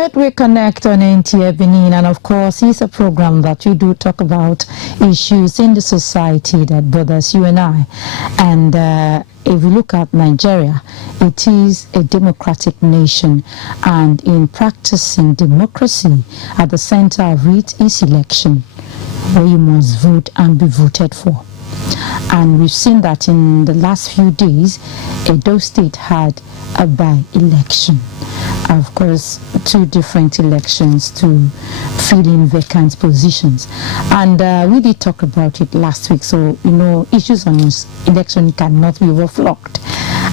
Midweek Connect on NTA Benin, and of course, it's a program that we do talk about issues in the society that bothers you and I. And if we look at Nigeria, it is a democratic nation, and in practicing democracy, at the center of it is election, where you must vote and be voted for. And we've seen that in the last few days, Edo State had a by-election. Of course, 2 different elections to fill in vacant positions. And we did talk about it last week, so, issues on election cannot be overlooked.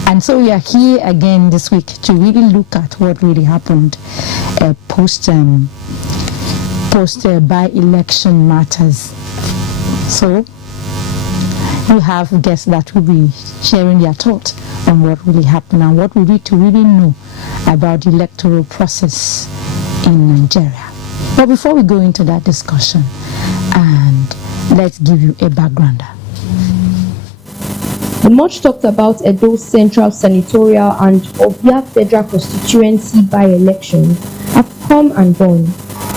And so we are here again this week to really look at what really happened post by-election matters. So we have guests that will be sharing their thoughts on what really happened and what we need to really know about the electoral process in Nigeria. But before we go into that discussion, and let's give you a backgrounder. The much talked about Edo Central Senatorial and Ovia Federal Constituency by-elections have come and gone.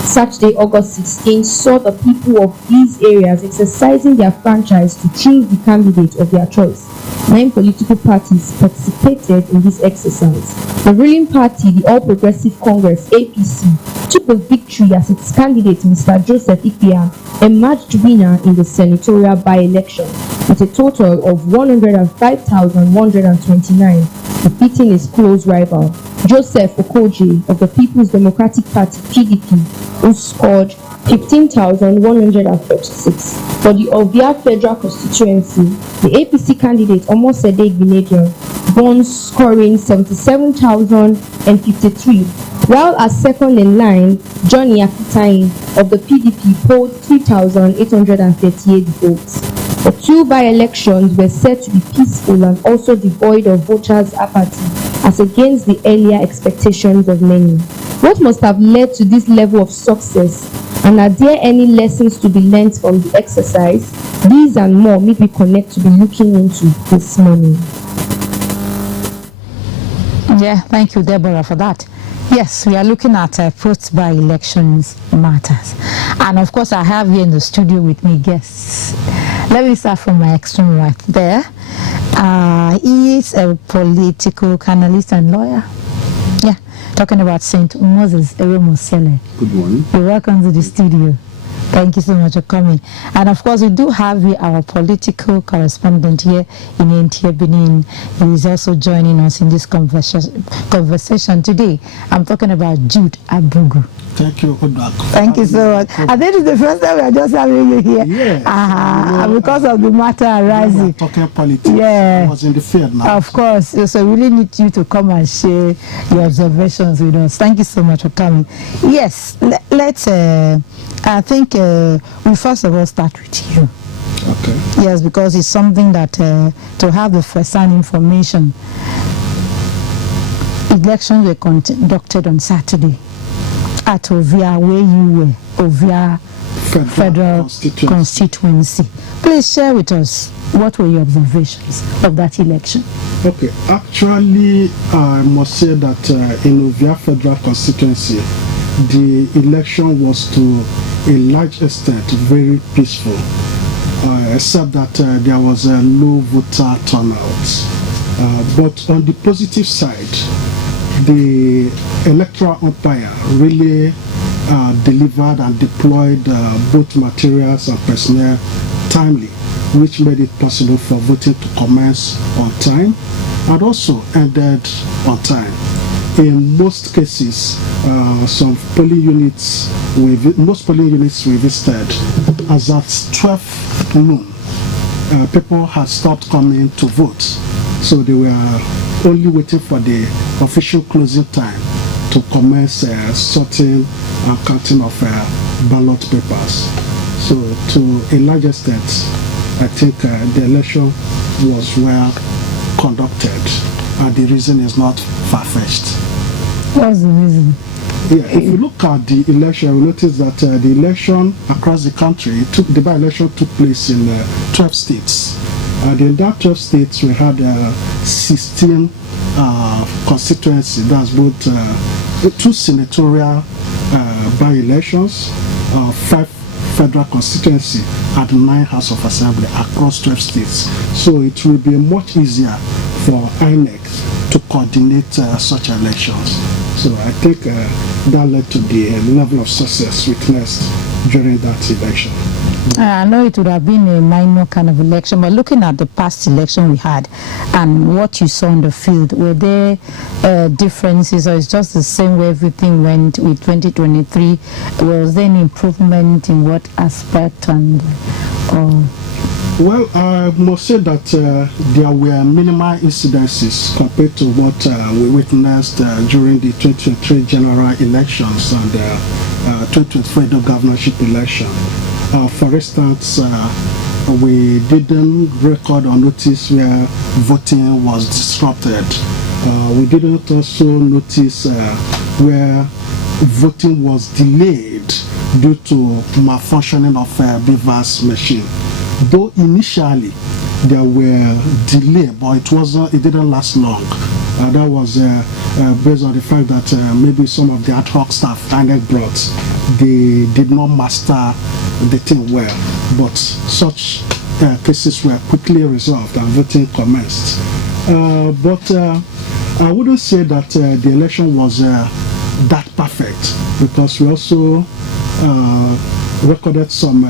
Saturday, August 16, saw the people of these areas exercising their franchise to choose the candidate of their choice. 9 political parties participated in this exercise. The ruling party, the All Progressive Congress (APC), took the victory as its candidate, Mr. Joseph Ikpia, emerged winner in the senatorial by-election with a total of 105,129, defeating his close rival, Joseph Okoji of the People's Democratic Party (PDP), who scored 15,146. For the Ovia Federal Constituency, the APC candidate Omosede Igbinedion won, scoring 77,053, while as second in line, Johnny Akitain of the PDP polled 3,838 votes. The 2 by-elections were said to be peaceful and also devoid of voters' apathy, as against the earlier expectations of many. What must have led to this level of success, and are there any lessons to be learned from the exercise? These and more Midweek Connect to be looking into this morning. Yeah, thank you, Deborah, for that. Yes, we are looking at post-by-elections matters. And of course, I have here in the studio with me guests. Let me start from my extreme right there. He is a political analyst and lawyer. Yeah, talking about St. Moses Eremosele. Good morning. You're welcome to the studio. Thank you so much for coming. And of course, we do have here our political correspondent here in NTA Benin. He is also joining us in this conversation today. I'm talking about Jude Abugu. Thank you, Odak. Thank you so much. I think it's the first time we are just having you here. Yes. Because of the matter arising. We talking politics. Yeah. I was in the field now. Of course. So we really need you to come and share your observations with us. Thank you so much for coming. Yes, let's, I think we first of all start with you. Okay. Yes, because it's something that to have the first-hand information. Elections were conducted on Saturday at Ovia, where you were, Ovia Federal Constituency. Please share with us what were your observations of that election. Okay, actually, I must say that in Ovia Federal Constituency, the election was to a large extent very peaceful, except that there was a low voter turnout. But on the positive side, the electoral umpire really delivered and deployed both materials and personnel timely, which made it possible for voting to commence on time and also ended on time. In most cases, most polling units we visited, as at 12 noon, people had stopped coming to vote. So they were only waiting for the official closing time to commence sorting and counting of ballot papers. So to a large extent, I think the election was well conducted, and the reason is not far-fetched. What's the reason? Yeah, if you look at the election, you notice that the election across the country, the by-election took place in 12 states. And in that 12 states, we had 16 constituencies, that's both 2 senatorial by-elections, 5 federal constituency, and 9 House of Assembly across 12 states. So it will be much easier for INEC to coordinate such elections. So I think that led to the level of success witnessed during that election. I know it would have been a minor kind of election, but looking at the past election we had and what you saw on the field, were there differences, or it's just the same way everything went with 2023? Was there any improvement in what aspect? Well, I must say that there were minimal incidences compared to what we witnessed during the 2023 general elections and 2024 governorship election. For instance, we didn't record or notice where voting was disrupted. We didn't also notice where voting was delayed due to malfunctioning of BVAS machine. Though initially there were delay, but it didn't last long. That was based on the fact that maybe some of the ad hoc staff INEC brought, they did not master the thing well. But such cases were quickly resolved and voting commenced. But I wouldn't say that the election was that perfect, because we also recorded some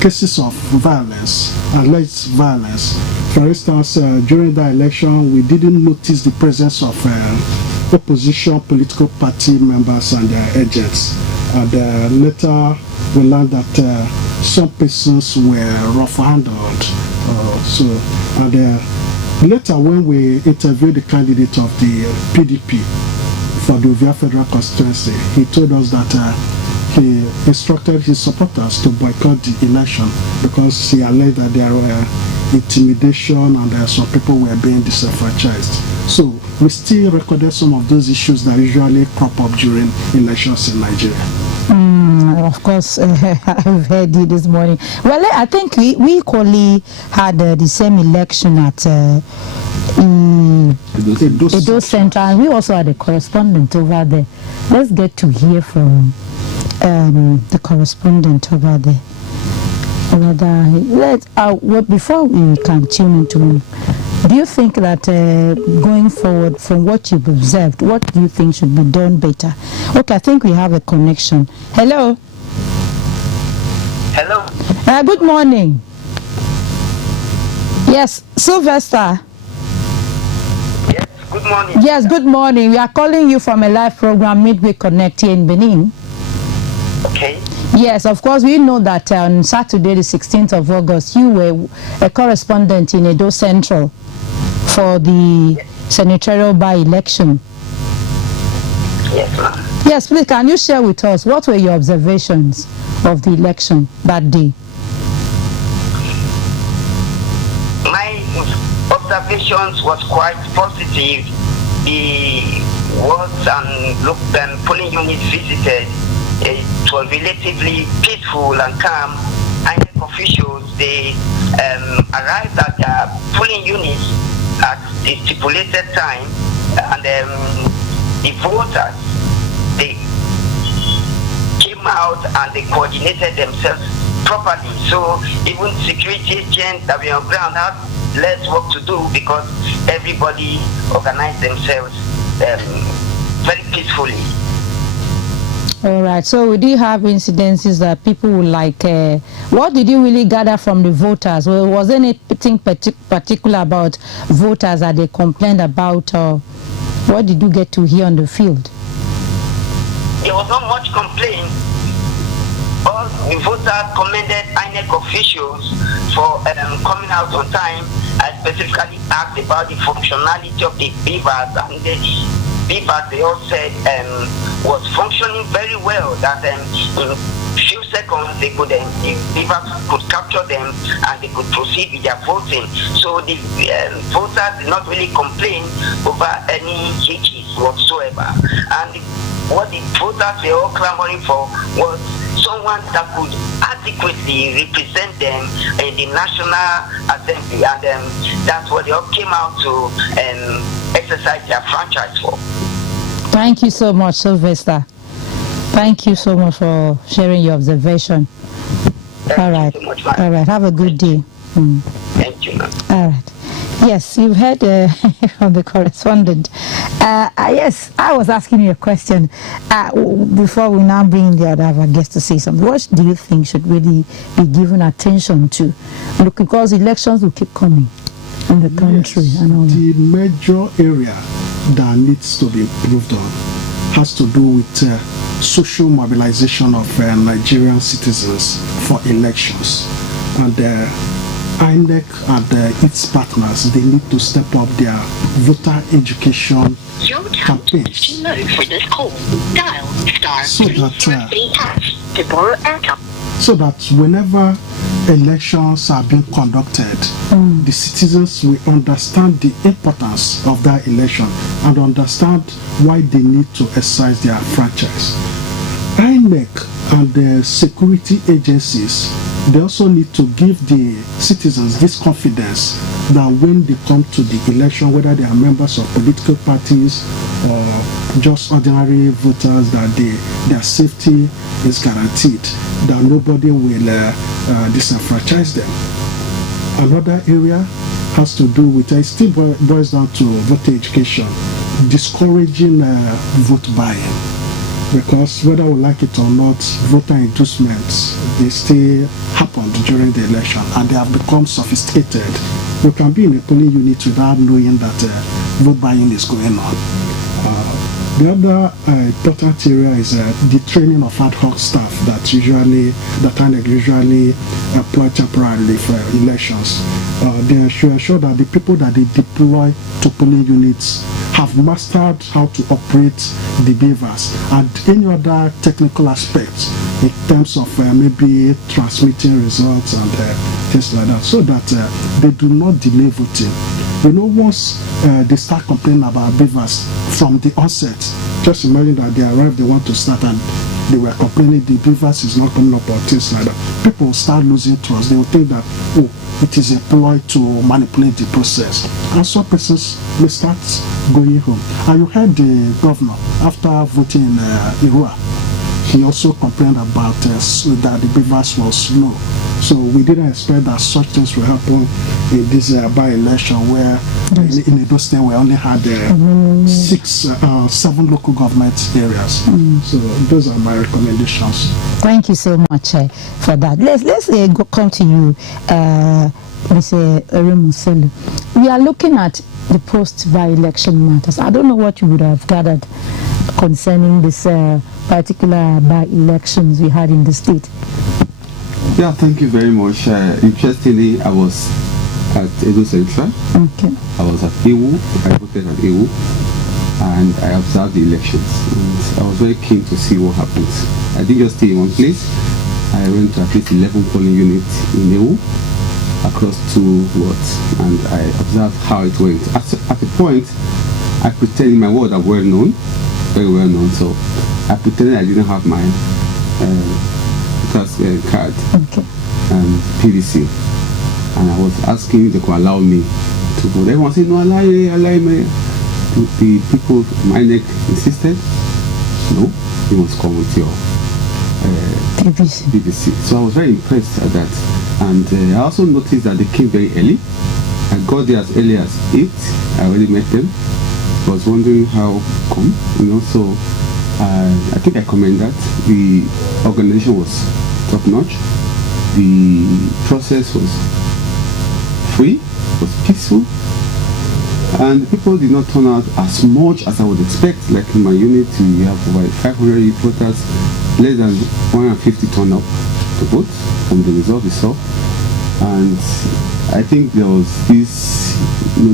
cases of violence, alleged violence. For instance, during the election, we didn't notice the presence of opposition political party members and their agents. And later, we learned that some persons were rough-handled. Later, when we interviewed the candidate of the PDP for the Ovia Federal Constituency, he told us that he instructed his supporters to boycott the election because he alleged that there were intimidation and some people were being disenfranchised. So we still recorded some of those issues that usually crop up during elections in Nigeria. Of course, I've heard it this morning. Well, I think we equally had the same election at Edo Central, and we also had a correspondent over there. Let's get to hear from the correspondent over there. Before we can tune into him, do you think that going forward from what you've observed, what do you think should be done better? Okay, I think we have a connection. Hello. Hello. Good morning. Yes, Sylvester. Yes, good morning. Yes, good morning. We are calling you from a live program, Midweek Connect here in Benin. Okay. Yes, of course, we know that on Saturday, the 16th of August, you were a correspondent in Edo Central for the senatorial by-election. Yes, ma'am. Yes, please, can you share with us what were your observations of the election that day? My observations was quite positive. The wards and polling units visited, it was relatively peaceful and calm. INEC officials, they arrived at their polling units at the stipulated time, and the voters, they came out and they coordinated themselves properly. So even security agents that were on ground had less work to do because everybody organized themselves very peacefully. All right, so we did have incidences that people would like. What did you really gather from the voters? Well, was there anything particular about voters that they complained about, or what did you get to hear on the field? There was not much complaint. All the voters commended INEC officials for coming out on time. I specifically asked about the functionality of the BVAS, and the BVAS, they all said, was functioning very well, that in few seconds they could, the BVAS could capture them and they could proceed with their voting. So the voters did not really complain over any hitches whatsoever. And what the voters were all clamoring for was someone that could adequately represent them in the National Assembly, and that's what they all came out to exercise their franchise for. Thank you so much, Sylvester. Thank you so much for sharing your observation. All right. All right. Have a good day. Thank you, ma'am. All right. Yes, you've heard from the correspondent. Yes, I was asking you a question before we now bring the other guest to say something. What do you think should really be given attention to? Look, because elections will keep coming in the country. Yes, and all that. the major area that needs to be improved on has to do with social mobilization of Nigerian citizens for elections. And INEC and its partners, they need to step up their voter education campaigns. So that whenever elections are being conducted, the citizens will understand the importance of that election and understand why they need to exercise their franchise. INEC and the security agencies, they also need to give the citizens this confidence that when they come to the election, whether they are members of political parties or just ordinary voters, that their safety is guaranteed, that nobody will disenfranchise them. Another area has to do with, it still boils down to voter education, discouraging vote buying. Because whether we like it or not, voter inducements, they still happened during the election and they have become sophisticated. You can be in a polling unit without knowing that vote buying is going on. The other important area is the training of ad hoc staff that INEC usually employ temporarily for elections. They should ensure that the people that they deploy to polling units have mastered how to operate the beavers and any other technical aspects in terms of maybe transmitting results and things like that, so that they do not delay voting. You know, once they start complaining about beavers from the onset, just imagine that they arrive, they want to start and they were complaining the beavers is not coming up or things like that. People will start losing trust. They will think that, oh, it is a ploy to manipulate the process. And some persons may start going home. And you heard the governor, after voting in Irua, he also complained about that the beavers were slow. So we didn't expect that such things will happen in this by-election where in Edo State we only had 7 local government areas. So those are my recommendations. Thank you so much for that. Let's come to you, Mr. Eremuselu. We are looking at the post-by-election matters. I don't know what you would have gathered concerning this particular by-elections we had in the state. Yeah, thank you very much. Interestingly, I was at Edo Central. Okay. I was at Ewu. I voted at Ewu, and I observed the elections. And I was very keen to see what happens. I didn't just stay in one place. I went to at least 11 polling units in Ewu across 2 wards, and I observed how it went. At a point, I pretended my ward are well known, very well known. So I pretended I didn't have my card, PVC, and I was asking if they could allow me to vote. Everyone said, no, allow me. The people, my neck insisted, no, you must come with your PVC. So I was very impressed at that. And I also noticed that they came very early. I got there as early as 8. I already met them. I was wondering how come, so I think I commend that. The organization was top-notch. The process was free, was peaceful, and people did not turn out as much as I would expect. Like in my unit, we have over 500 voters, less than 150 turn up to vote from the result we saw. And I think there was this,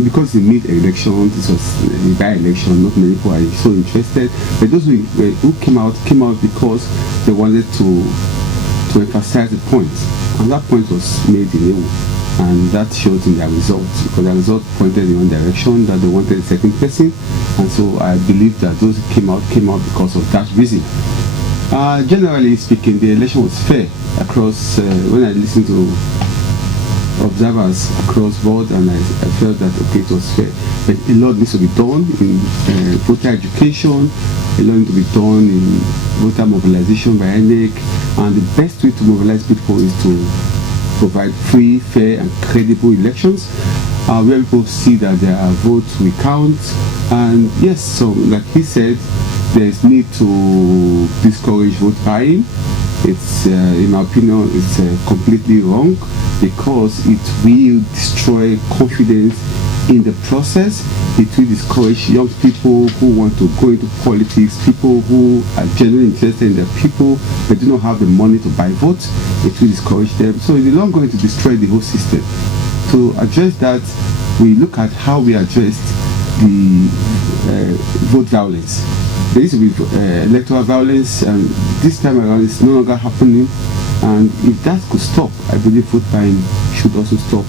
because the mid-election, this was a by-election, not many people are so interested, but those who came out because they wanted to emphasize the point, and that point was made in Ewu, and that showed in their results, because their result pointed in one direction, that they wanted a second person, and so I believe that those who came out because of that reason. Generally speaking, the election was fair across. When I listened to observers across board, and I felt that okay, it was fair. But a lot needs to be done in voter education, a lot needs to be done in voter mobilization by INEC, and the best way to mobilize people is to provide free, fair, and credible elections, where people see that their votes will count. And yes, so like he said, there is need to discourage vote buying. It's, in my opinion, it's completely wrong, because it will destroy confidence in the process. It will discourage young people who want to go into politics, people who are genuinely interested in their people but do not have the money to buy votes. It will discourage them. So in the long run, to destroy the whole system. To address that, we look at how we addressed the vote violence. There used to be electoral violence, and this time around it's no longer happening. And if that could stop, I believe vote buying should also stop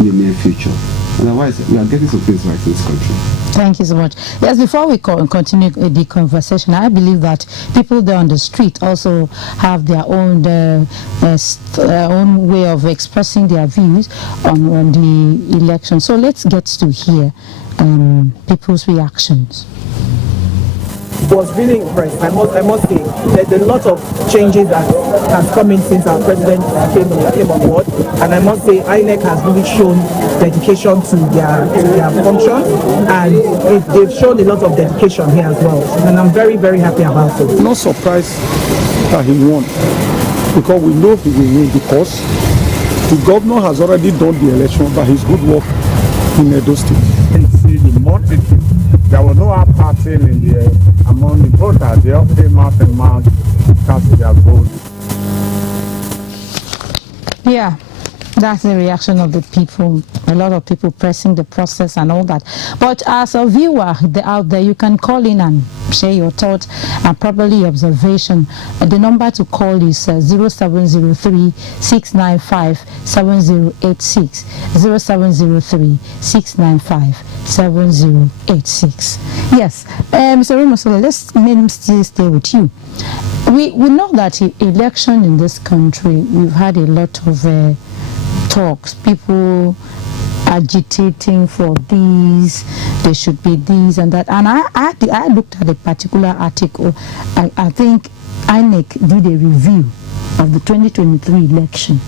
in the near future. Otherwise, we are getting some things right in this country. Thank you so much. Yes, before we continue the conversation, I believe that people there on the street also have their own way of expressing their views on the election. So let's get to hear people's reactions. Was really impressed. I must say there's a lot of changes that has come in since our president came on board, and I must say INEC has really shown dedication to their function, and they've shown a lot of dedication here as well, and I'm very, very happy about it. Not surprised that he won, because we know he will win, because the governor has already done the election by his good work in Edo State. You see the multitude. There was no apathy in among the voters. They all came out and marched to cast their vote. Yeah, that's the reaction of the people. A lot of people pressing the process and all that. But as a viewer out there, you can call in and share your thoughts and probably observation. The number to call is 0703-695-7086. 0703-695-7086. Yes, Mr. Rumosole, let's still stay with you. We know that election in this country, we've had a lot of talks, people agitating for these, there should be these and that. And I looked at a particular article. I think INEC did a review of the 2023 election,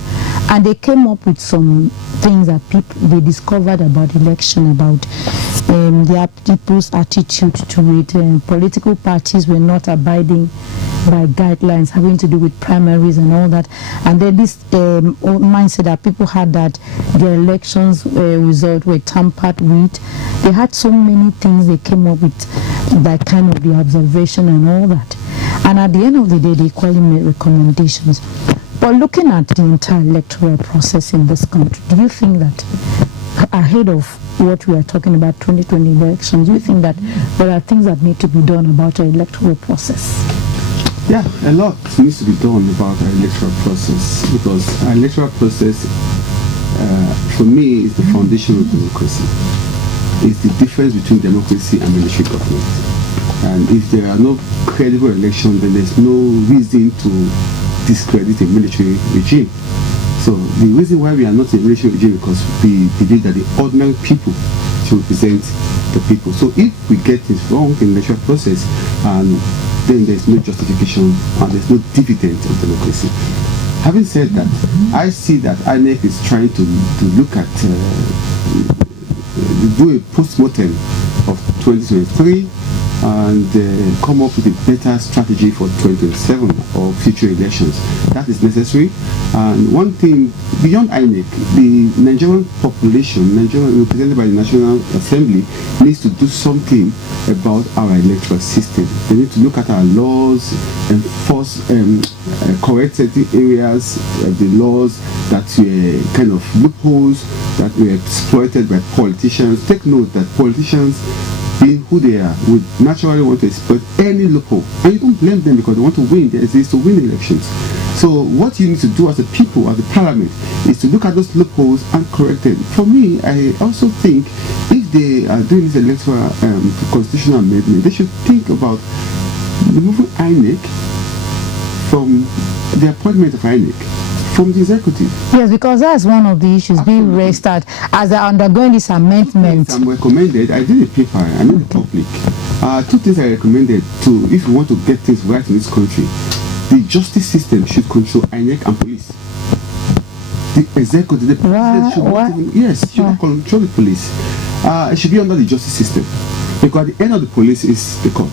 and they came up with some things that they discovered about election, about their people's attitude to it. Political parties were not abiding by guidelines having to do with primaries and all that, and then this mindset that people had that the elections result were tampered with. They had so many things they came up with, that kind of the observation and all that, and at the end of the day they equally made recommendations. But looking at the entire electoral process in this country, do you think that ahead of what we are talking about 2020 elections, do you think that there are things that need to be done about our electoral process? Yeah, a lot needs to be done about our electoral process, because our electoral process, for me, is the foundation of democracy. It's the difference between democracy and military government. And if there are no credible elections, then there's no reason to discredit a military regime. So the reason why we are not a military regime is because we believe that the ordinary people should represent the people. So if we get things wrong in the electoral process, then there's no justification and there's no dividend of democracy. Having said that, I see that INEC is trying to look at, do a post-mortem of 2023 and come up with a better strategy for 2027 or future elections. That is necessary. And one thing, beyond INEC, the Nigerian population, Nigeria represented by the National Assembly, needs to do something about our electoral system. They need to look at our laws, enforce, correct certain areas of the laws that were kind of loopholes that were exploited by politicians. Take note that politicians, being who they are, would naturally want to exploit any loophole, and you don't blame them because they want to win. They exist to win elections. So what you need to do as a people, as a parliament, is to look at those loopholes and correct them. For me, I also think if they are doing this electoral constitutional amendment, they should think about removing INEC from the appointment of INEC from the executive. Yes, because that's one of the issues being raised that as they're undergoing this amendment. I'm recommended, I did a paper, I made it public. 2 things I recommended to, if you want to get things right in this country, the justice system should control INEC and police. The executive, the president should not even, yes, should not control the police. It should be under the justice system, because at the end of the police is the court.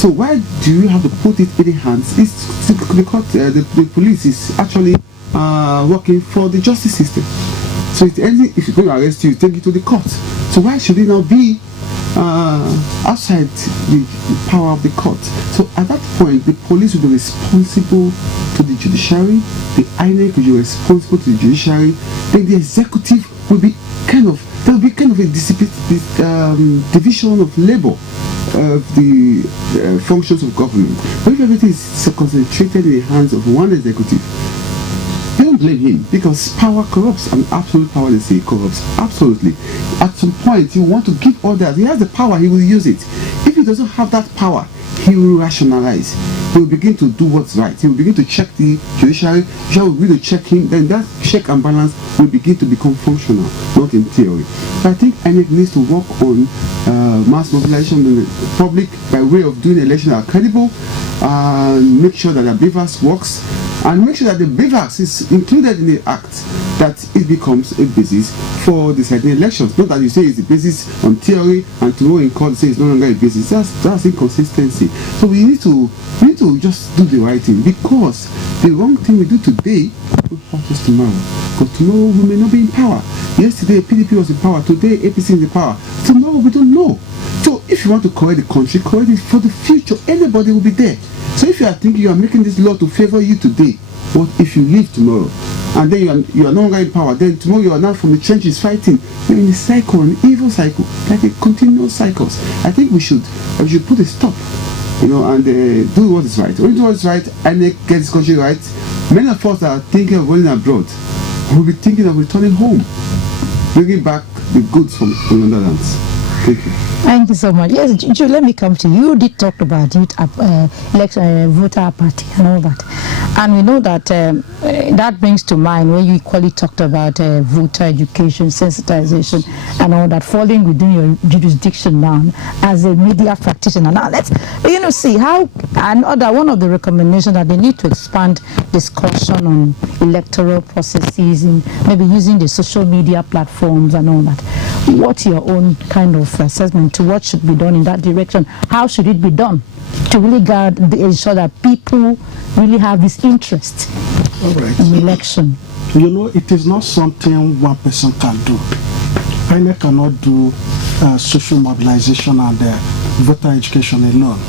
So why do you have to put it in the hands? It's the court, the police is actually working for the justice system. So if you're going to arrest you, take it to the court. So why should it now be outside the power of the court? So at that point, the police will be responsible to the judiciary, the INEC will be responsible to the judiciary, then the executive will be there will be kind of a division of labor of the functions of government. But if everything is concentrated in the hands of one executive, they don't blame him, because power corrupts, and absolute power, they say, corrupts. Absolutely. At some point, you want to give orders. He has the power, he will use it. If he doesn't have that power, he will rationalize. He will begin to do what's right. He will begin to check the judiciary. The judiciary will begin to check him. Then that check and balance will begin to become functional, not in theory. So I think INEC needs to work on mass mobilization in the public by way of doing elections that are credible, and make sure that the BVAS works, and make sure that the BVAS is included in the act, that it becomes a basis for deciding elections. Not that you say it's a basis on theory and tomorrow in court say it's no longer a basis. That's inconsistency. So we need to just do the right thing, because the wrong thing we do today will hurt us tomorrow. Because tomorrow we may not be in power. Yesterday PDP was in power, today APC is in power. Tomorrow we don't know. So if you want to correct the country, correct it for the future. Anybody will be there. So if you are thinking you are making this law to favor you today, what if you leave tomorrow and then you are no longer in power? Then tomorrow you are now from the trenches fighting. You're in a cycle, an evil cycle, like a continuous cycles. I think we should put a stop, and do what is right. When you do what is right, and get this country right, many of us are thinking of going abroad. We'll be thinking of returning home, bringing back the goods from other lands. Thank you. Thank you so much. Yes, Joe, let me come to you. You did talk about youth election, voter apathy and all that. And we know that that brings to mind when you equally talked about voter education, sensitization and all that falling within your jurisdiction now as a media practitioner. Now let's see how one of the recommendations that they need to expand discussion on electoral processes and maybe using the social media platforms and all that. What's your own kind of assessment to what should be done in that direction? How should it be done to really ensure that people really have this interest in election? It is not something one person can do. INEC cannot do social mobilization and voter education alone.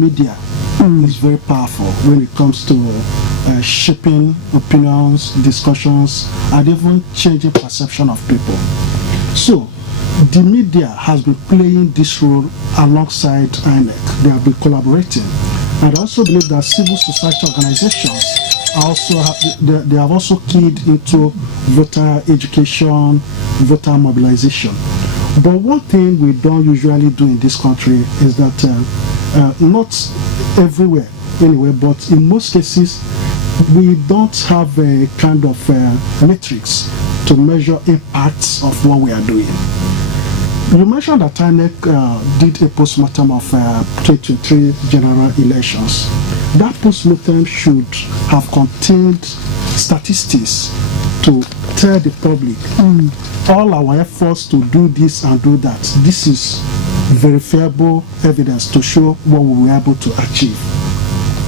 Media is very powerful when it comes to shaping opinions, discussions, and even changing perception of people. So, the media has been playing this role alongside INEC. They have been collaborating. And I also believe that civil society organizations they have also keyed into voter education, voter mobilization. But one thing we don't usually do in this country is that, not everywhere anyway, but in most cases, we don't have a kind of metrics to measure impacts of what we are doing. You mentioned that INEC did a postmortem of 2023 general elections. That postmortem should have contained statistics to tell the public all our efforts to do this and do that. This is verifiable evidence to show what we were able to achieve.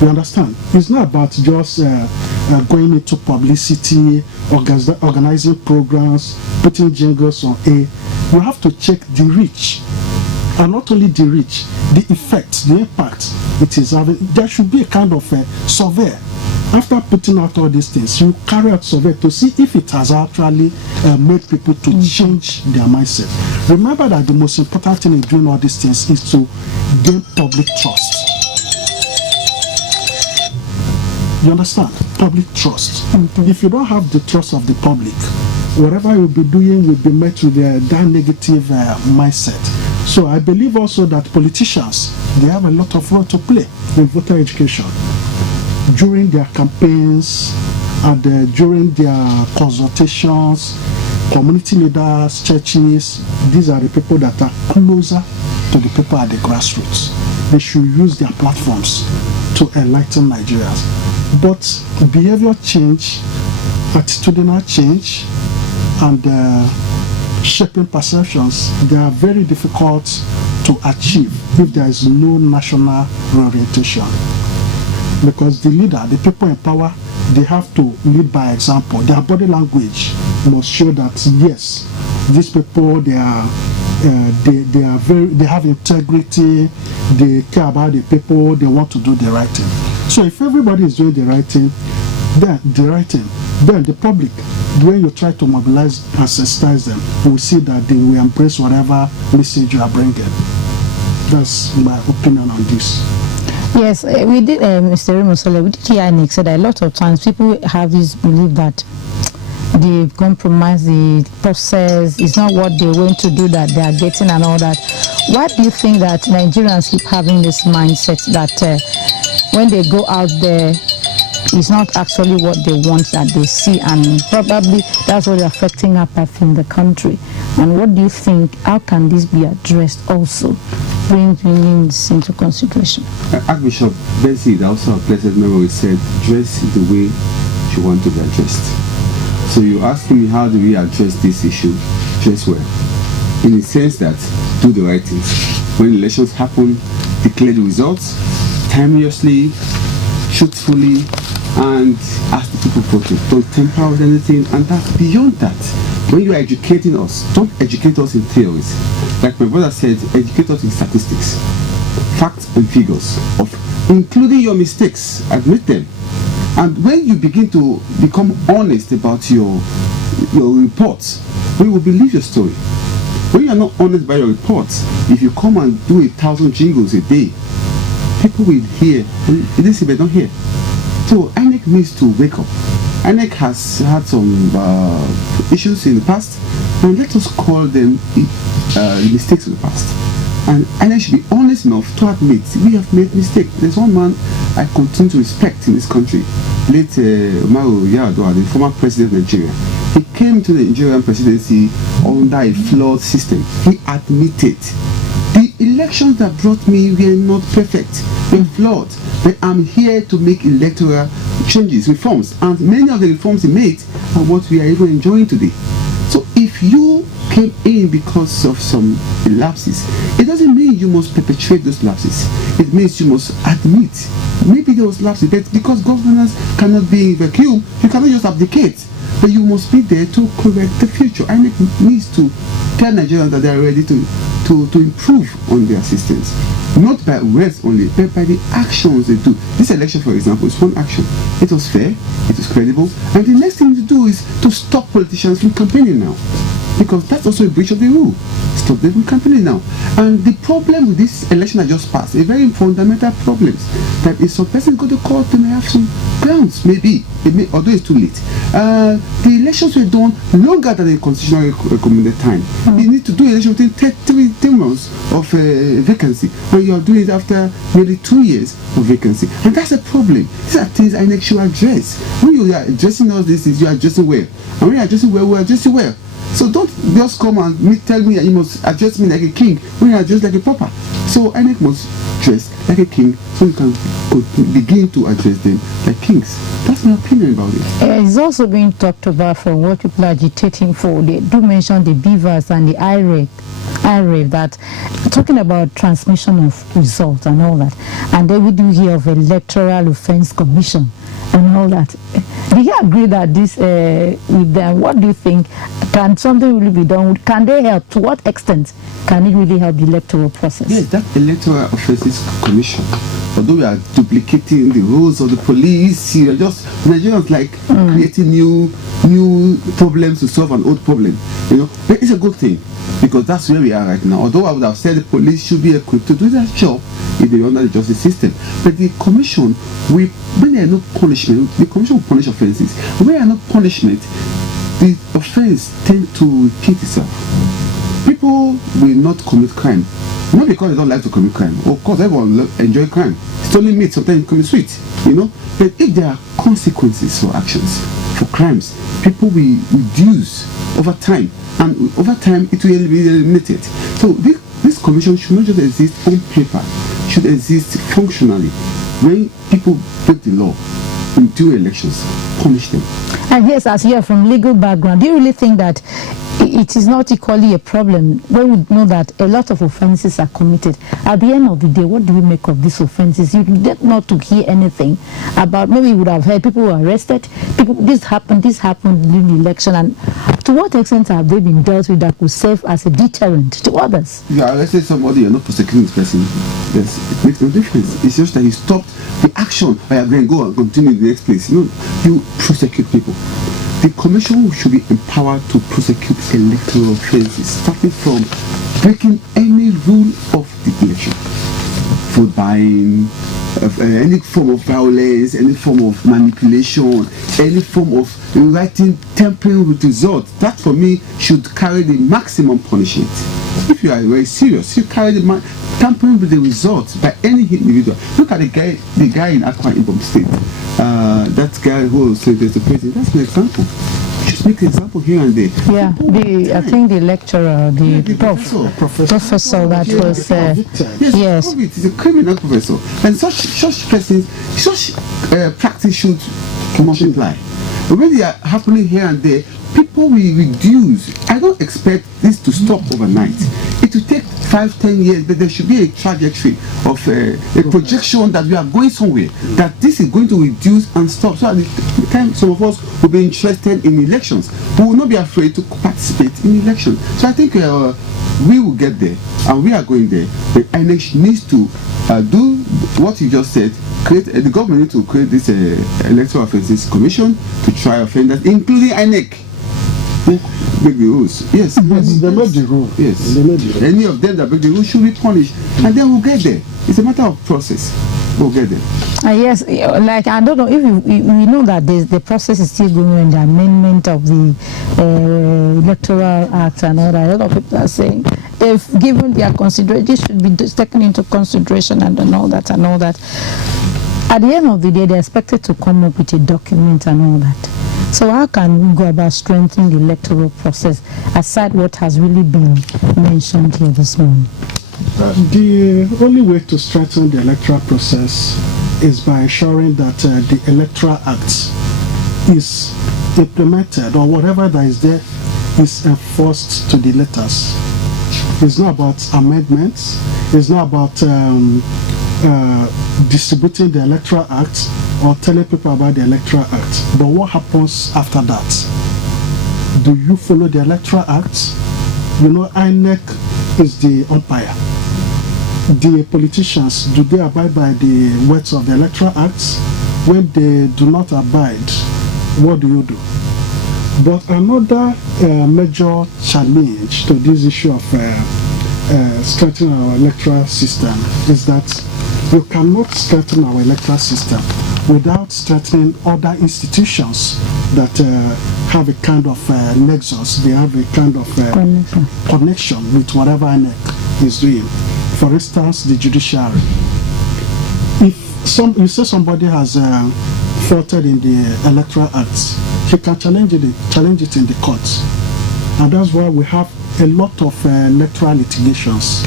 You understand? It's not about just going into publicity, organizing programs, putting jingles on air. You have to check the reach, and not only the reach, the effect, the impact it is having. There should be a kind of survey. After putting out all these things, you carry out survey to see if it has actually made people to change their mindset. Remember that the most important thing in doing all these things is to gain public trust. You understand? Public trust. If you don't have the trust of the public, whatever you'll be doing will be met with that negative mindset. So I believe also that politicians, they have a lot of role to play in voter education. during their campaigns and during their consultations, community leaders, churches, these are the people that are closer to the people at the grassroots. They should use their platforms to enlighten Nigerians. But behavior change, attitudinal change, and shaping perceptions, they are very difficult to achieve if there is no national reorientation. Because the leader, the people in power, they have to lead by example. Their body language must show that yes, these people they have integrity, they care about the people, they want to do the right thing. So if everybody is doing the right thing, then the public, when you try to mobilize and sensitize them, will see that they will embrace whatever message you are bringing. That's my opinion on this. Yes, we did, Mr. Remosole, we did hear Nick said that a lot of times people have this belief that they compromise the process, it's not what they want to do that they are getting and all that. Why do you think that Nigerians keep having this mindset that when they go out there, it's not actually what they want that they see, and probably that's what is affecting apathy in the country? And what do you think, how can this be addressed also, bringing this into consideration? Archbishop Benson, also a pleasant memory, said, dress the way you want to be addressed. So you're asking me, how do we address this issue? Dress well. In the sense that, do the right things. When elections happen, declare the results timelessly, truthfully, and ask the people voting. Don't temper with anything, and that's beyond that. When you are educating us, don't educate us in theories. Like my brother said, educate us in statistics, facts and figures, including your mistakes, admit them. And when you begin to become honest about your reports, we will believe your story. When you are not honest by your reports, if you come and do 1,000 jingles a day, people will hear, and they say they don't hear. So INEC needs to wake up. INEC has had some issues in the past, and let us call them mistakes of the past. And INEC should be honest enough to admit we have made mistakes. There's one man I continue to respect in this country, late Umaru Yar'Adua, the former president of Nigeria. He came to the Nigerian presidency under a flawed system. He admitted the elections that brought me were not perfect, were flawed. But I'm here to make electoral changes, reforms, and many of the reforms he made are what we are even enjoying today. So if you came in because of some lapses, it doesn't mean you must perpetuate those lapses. It means you must admit maybe there was lapses, but because governance cannot be in vacuum, you cannot just abdicate. But you must be there to correct the future. And it needs to tell Nigerians that they are ready to improve on their systems. Not by words only, but by the actions they do. This election, for example, is one action. It was fair, it was credible, and the next thing to do is to stop politicians from campaigning now. Because that's also a breach of the rule. Stop them from campaigning now. And the problem with this election that just passed, a very fundamental problem, that if some person go to court, they may have some grounds, maybe, although it's too late. The elections were done longer than the constitutionally recommended time. You need to do election within 3 months of vacancy, and you are doing it after nearly 2 years of vacancy. And that's a problem. These are things INEC should address. When you are addressing all these things, you are addressing well. And when you are addressing well, we are addressing well. So don't just come and tell me that you must address me like a king when you are dressed like a pauper. So INEC must dress like a king so you can begin to address them like kings. That's my opinion about it. It's also being talked about from what people are agitating for. They do mention the beavers and the IREV that talking about transmission of results and all that. And then we do hear of Electoral Offence Commission and all that. Do you agree that this with them? What do you think? Can something really be done? Can they help? To what extent can it really help the electoral process? Yes, that Electoral Offences Commission. Although we are duplicating the rules of the police, you are just Nigerians like creating new problems to solve an old problem. You know, but it's a good thing because that's where we are right now. Although I would have said the police should be equipped to do their job if they are under the justice system, but the commission, when there are no punishment, the commission will punish offences. When there are no punishment, the offence tends to repeat itself. People will not commit crime Not because they don't like to commit crime. Of course, everyone enjoy crime. It's only meat, sometimes it can be sweet, you know. But if there are consequences for actions, for crimes, people will reduce over time, and over time it will be eliminated. So this commission should not just exist on paper, should exist functionally. When people break the law during elections, punish them. And yes, as you are from legal background, do you really think that it is not equally a problem when we know that a lot of offenses are committed? At the end of the day, what do we make of these offenses? You get not to hear anything about, maybe you would have heard people were arrested, this happened during the election, and to what extent have they been dealt with that could serve as a deterrent to others? If you arrested somebody, you're not prosecuting this person. Yes, it makes no difference. It's just that he stopped the action, but you're going to go and continue in the next place. You prosecute people. The commission should be empowered to prosecute electoral offences, starting from breaking any rule of the election, vote buying, any form of violence, any form of manipulation, any form of writing tampering with results. That for me should carry the maximum punishment. If you are very serious, you carry the tampering with the results by any individual. Look at the guy in Akwa Ibom State. That guy who was sentenced to prison. That's an example. Just make an example here and there. Yeah, I think the lecturer, the professor that was yes, he's a criminal professor, and such persons, such practice should multiply. When they are happening here and there, people will reduce. I don't expect this to stop overnight. It will take 5-10 years, but there should be a trajectory of a projection that we are going somewhere, that this is going to reduce and stop. So at the time some of us will be interested in elections, we will not be afraid to participate in elections. So I think we will get there, and we are going there. The INEC needs to do what you just said. The government needs to create this electoral offences commission to try offenders, including INEC. Break the rules. Yes, they made the rule. Yes, they made the rule. Any of them that break the rules should be punished, and then we'll get there. It's a matter of process. We'll get there. Yes, like I don't know if we know that the process is still going on, the amendment of the Electoral Act and all that. A lot of people are saying they've given their consideration, this should be taken into consideration and all that and all that. At the end of the day, they're expected to come up with a document and all that. So how can we go about strengthening the electoral process aside what has really been mentioned here this morning? The only way to strengthen the electoral process is by ensuring that the Electoral Act is implemented, or whatever that is there is enforced to the letters. It's not about amendments. It's not about distributing the Electoral Act or telling people about the Electoral Act. But what happens after that? Do you follow the Electoral Act? You know, INEC is the umpire. The politicians, do they abide by the words of the Electoral Act? When they do not abide, what do you do? But another major challenge to this issue of strengthening our electoral system is that you cannot strengthen our electoral system without strengthening other institutions that have a kind of nexus, they have a kind of connection with whatever INEC is doing. For instance, the judiciary. If you say somebody has faulted in the Electoral Act, he can challenge it in the courts. And that's why we have a lot of electoral litigations.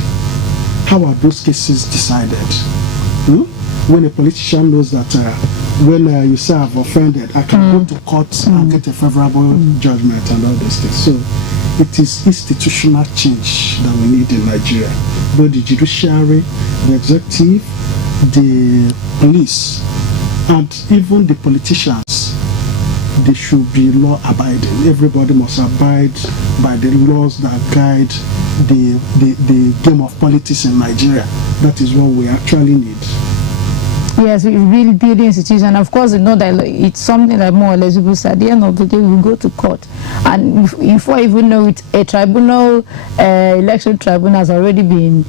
How are those cases decided? When a politician knows that when you say I've offended, I can go to court and get a favorable judgment and all those things. So it is institutional change that we need in Nigeria. Both the judiciary, the executive, the police, and even the politicians, they should be law abiding. Everybody must abide by the laws that guide the game of politics in Nigeria. That is what we actually need. Yes, we really build the institution. Of course, you know that it's something that more or less people say at the end of the day we go to court, and before even know it, a tribunal, election tribunal has already been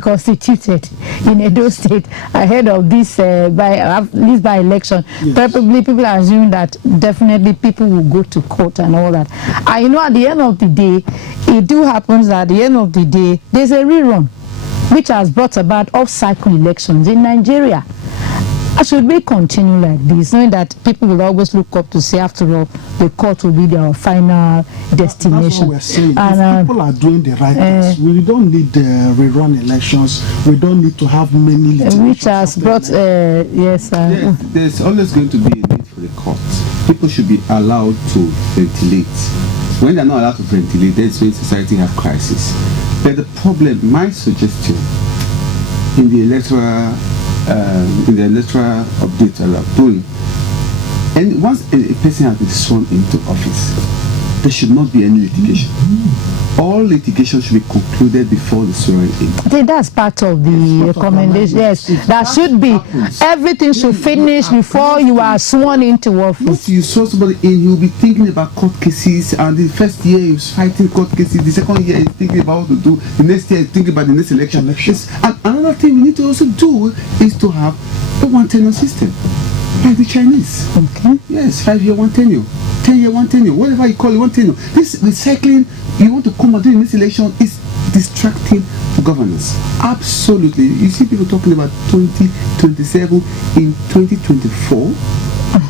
constituted in Edo State ahead of this by election. Yes. Probably people are assuming that definitely people will go to court and all that. And you know, at the end of the day, it do happens that at the end of the day there's a rerun. which has brought about off-cycle elections in Nigeria. Should we continue like this, knowing that people will always look up to say, after all, the court will be their final destination? That's what we're saying. If people are doing the right things, we don't need rerun elections. We don't need to have many litigations. Which has brought, yes. There's always going to be a need for the court. People should be allowed to ventilate. When they're not allowed to ventilate, that's when society have crisis. But the problem, my suggestion, in the electoral update that I'm doing, and once a person has been sworn into office, there should not be any litigation. All litigation should be concluded before the swearing in. I think that's part of the recommendation. Yes, that should be. Everything should finish before you are sworn into office. Once you saw somebody in, you'll be thinking about court cases, and the first year you're fighting court cases, the second year you're thinking about what to do, the next year you're thinking about the next election. And another thing we need to also do is to have a one-tenure system, like the Chinese. Okay. Yes, 5-year, one tenure, 10-year, one tenure, whatever you call it, one tenure. This recycling you want to come and do in this election is distracting governance. Absolutely. You see people talking about 2027 in 2024.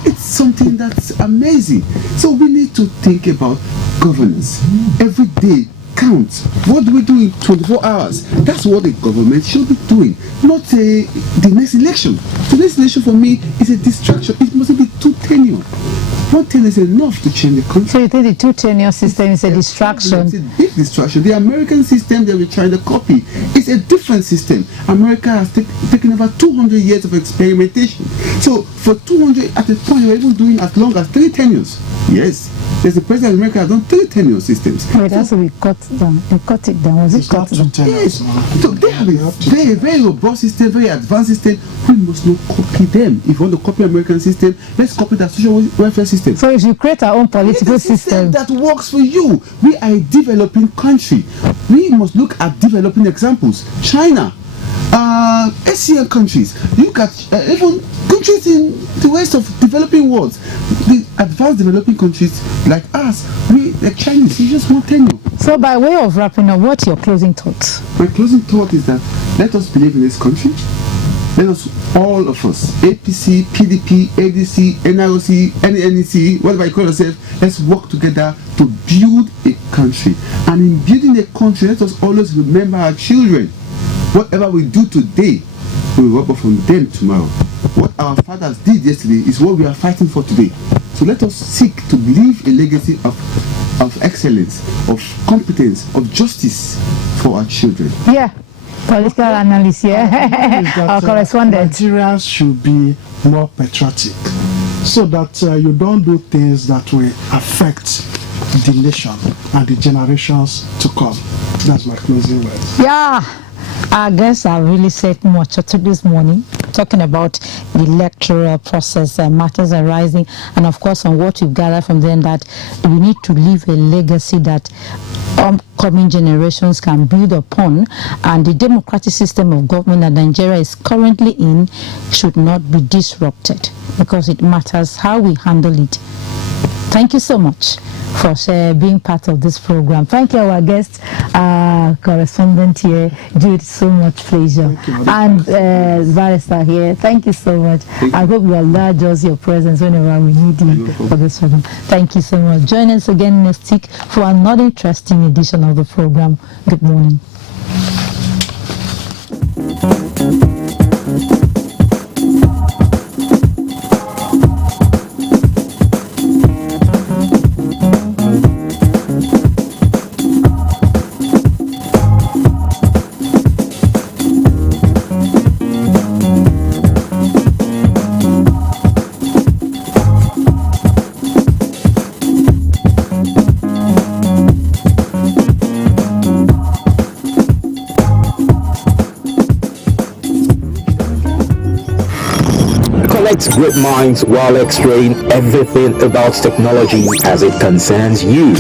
It's something that's amazing. So we need to think about governance. Every day counts. What do we do in 24 hours? That's what the government should be doing, not the next election. So this election for me is a distraction. It must be 2 tenure. 1 tenure is enough to change the country. So you think the 2 tenure system is a distraction? It's a big distraction. The American system that we're trying to copy is a different system. America has taken about 200 years of experimentation. So for 200, at the point, we're even doing as long as 3 tenures. Yes. There's a president of America has done 3 tenure systems. Wait, that's what we cut down. They cut it down. Was it cut down? Yes. So they have a very, very robust system, very advanced system. We must not copy them. If you want to copy American system, let's copy the social welfare system. So if you create our own political system that works for you, we are a developing country. We must look at developing examples. China, Asian countries. Look at even countries in the rest of developing world. The advanced developing countries like us, we like Chinese, you just want tenure. So by way of wrapping up, what's your closing thoughts? My closing thought is that let us believe in this country. Let us, all of us, APC, PDP, ADC, NROC, NNEC, whatever you call yourself, let's work together to build a country. And in building a country, let us always remember our children. Whatever we do today, we will work from them tomorrow. What our fathers did yesterday is what we are fighting for today. So let us seek to leave a legacy of excellence, of competence, of justice for our children. Yeah. Political analyst, yeah. Our correspondent. Nigerians should be more patriotic so that you don't do things that will affect the nation and the generations to come. That's my closing words. Yeah. Our guests have really said much this morning, talking about the electoral process and matters arising, and of course on what you've gathered from them, that we need to leave a legacy that upcoming generations can build upon, and the democratic system of government that Nigeria is currently in should not be disrupted, because it matters how we handle it. Thank you so much for being part of this program. Thank you, our guest, correspondent here, Jude. So much pleasure. And barrister here. Thank you so much. I hope you allow us your presence whenever we need you for this program. Thank you so much. Join us again next week for another interesting edition of the program. Good morning. Great minds while extracting everything about technology as it concerns you.